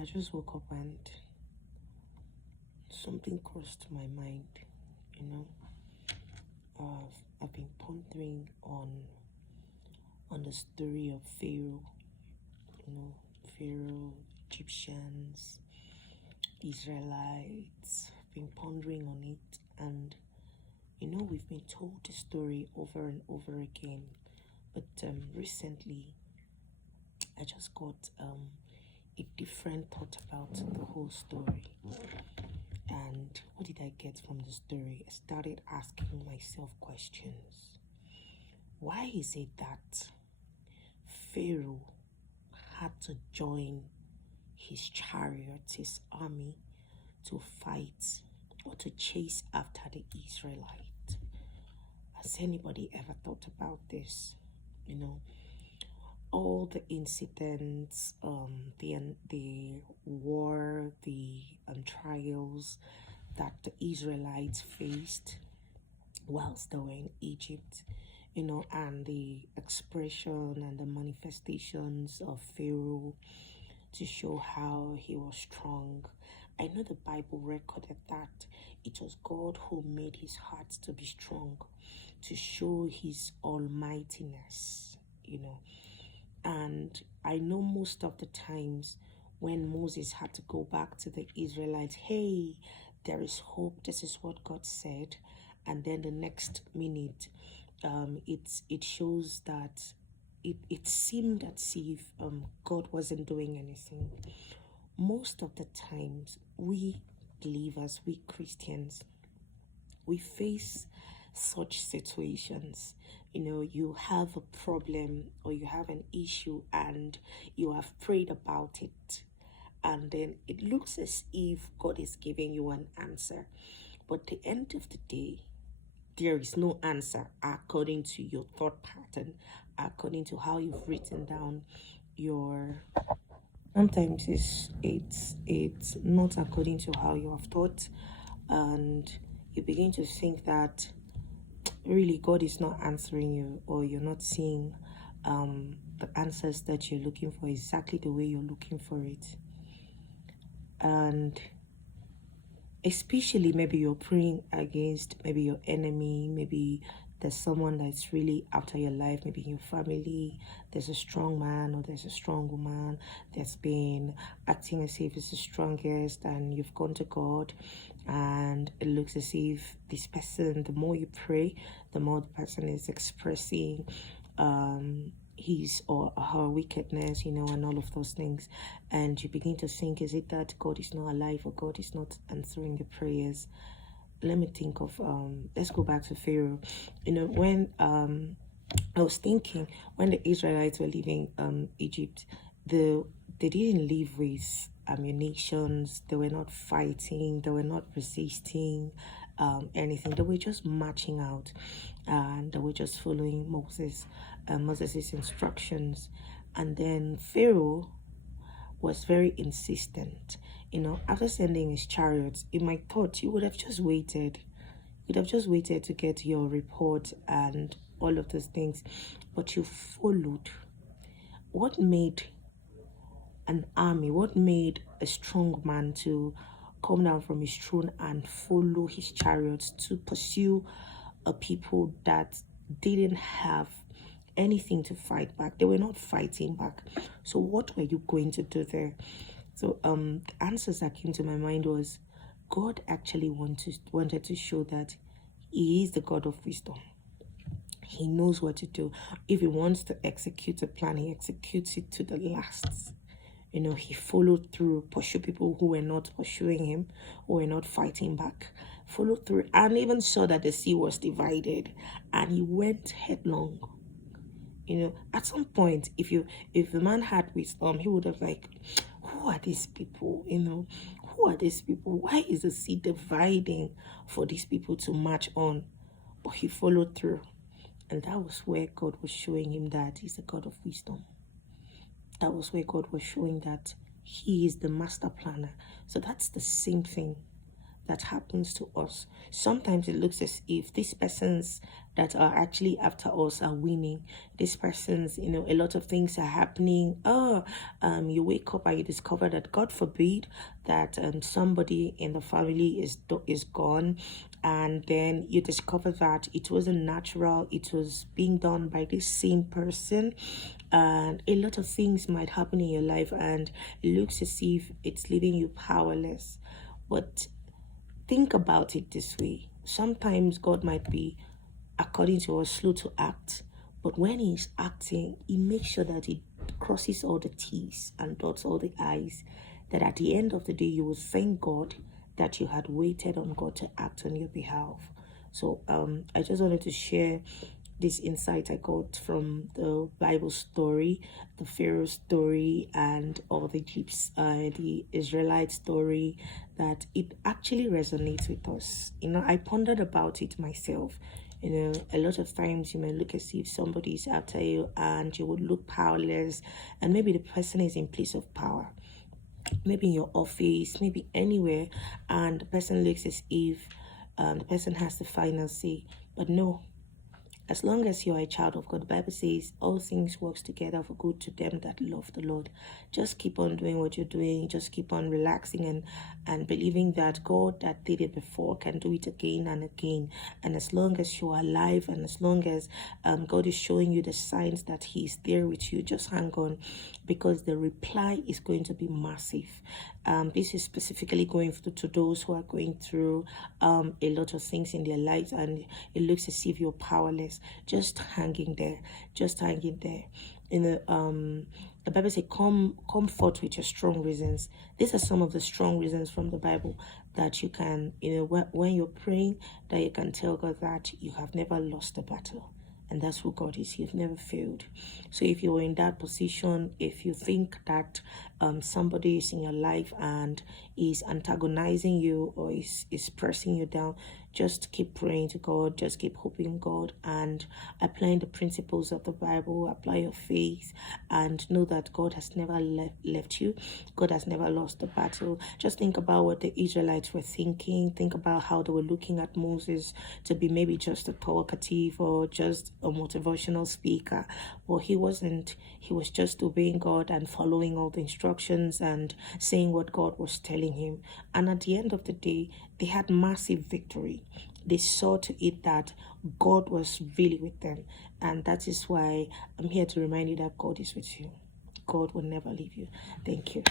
I just woke up and something crossed my mind. You know, I've been pondering on the story of Pharaoh. You know, Pharaoh, Egyptians, Israelites. Been pondering on it, and we've been told the story over and over again. But recently, I just got a different thought about the whole story. And what did I get from the story? I started asking myself questions. Why is it that Pharaoh had to join his chariots, his army, to fight or to chase after the Israelites? Has anybody ever thought about this? All the incidents, the war, the trials that the Israelites faced whilst they were in Egypt, and the expression and the manifestations of Pharaoh to show how he was strong. I know the Bible recorded that it was God who made his heart to be strong, to show his almightiness, And I know most of the times when Moses had to go back to the Israelites, hey, there is hope, this is what God said. And then the next minute, it shows that it seemed as if God wasn't doing anything. Most of the times, we believers, we Christians, we face such situations. You have a problem or you have an issue and you have prayed about it, and then it looks as if God is giving you an answer, but at the end of the day, there is no answer according to your thought pattern, according to how you've written down your. Sometimes it's not according to how you have thought, and you begin to think that really God is not answering you, or you're not seeing the answers that you're looking for exactly the way you're looking for it. And especially maybe you're praying against maybe your enemy, maybe there's someone that's really after your life, maybe in your family, there's a strong man or there's a strong woman that's been acting as if it's the strongest, and you've gone to God, and it looks as if this person, the more you pray, the more the person is expressing his or her wickedness, and all of those things. And you begin to think, is it that God is not alive or God is not answering your prayers? Let me think of let's go back to Pharaoh. When I was thinking, when the Israelites were leaving Egypt, they didn't leave with ammunitions. They were not fighting, they were not resisting anything. They were just marching out, and they were just following Moses' instructions. And then Pharaoh was very insistent. After sending his chariots, in my thought, you would have just waited. You'd have just waited to get your report and all of those things, but you followed. What made an army, what made a strong man to come down from his throne and follow his chariots to pursue a people that didn't have anything to fight back? They were not fighting back. So what were you going to do there? So the answers that came to my mind was, God actually wanted to show that he is the God of wisdom. He knows what to do. If he wants to execute a plan, he executes it to the last. He followed through, pursued people who were not pursuing him, who were not fighting back, followed through, and even saw that the sea was divided, and he went headlong. At some point, if the man had wisdom, he would have who are these people? Who are these people? Why is the sea dividing for these people to march on? But he followed through, and that was where God was showing him that he's a God of wisdom. That was where God was showing that he is the master planner. So that's the same thing that happens to us, sometimes it looks as if these persons that are actually after us are winning. These persons, a lot of things are happening. You wake up and you discover that, God forbid, that somebody in the family is gone, and then you discover that it wasn't natural, it was being done by this same person. And a lot of things might happen in your life, and it looks as if it's leaving you powerless. But think about it this way: sometimes God might be, according to us, slow to act, but when He's acting, He makes sure that He crosses all the T's and dots all the I's, that at the end of the day you will thank God that you had waited on God to act on your behalf. So I just wanted to share this insight I got from the Bible story, the Pharaoh story, and all the Israelite story, that it actually resonates with us. I pondered about it myself. A lot of times you may look as if somebody is after you and you would look powerless, and maybe the person is in place of power, maybe in your office, maybe anywhere, and the person looks as if the person has the final say. But no, as long as you are a child of God, the Bible says all things works together for good to them that love the Lord. Just keep on doing what you're doing. Just keep on relaxing and believing that God that did it before can do it again and again. And as long as you are alive, and as long as God is showing you the signs that He's there with you, just hang on, because the reply is going to be massive. This is specifically going to those who are going through a lot of things in their lives, and it looks as if you're powerless. Just hanging there, just hanging there. The Bible says, come forth with your strong reasons. These are some of the strong reasons from the Bible that you can, when you're praying, that you can tell God that you have never lost a battle. And that's who God is. You've never failed. So if you're in that position, if you think that somebody is in your life and is antagonizing you or is pressing you down, just keep praying to God. Just keep hoping God and applying the principles of the Bible. Apply your faith and know that God has never left you. God has never lost the battle. Just think about what the Israelites were thinking. Think about how they were looking at Moses to be maybe just a talkative or just a motivational speaker. But he wasn't. He was just obeying God and following all the instructions and saying what God was telling him. And at the end of the day, they had massive victory. They saw to it that God was really with them. And that is why I'm here to remind you that God is with you. God will never leave you. Thank you.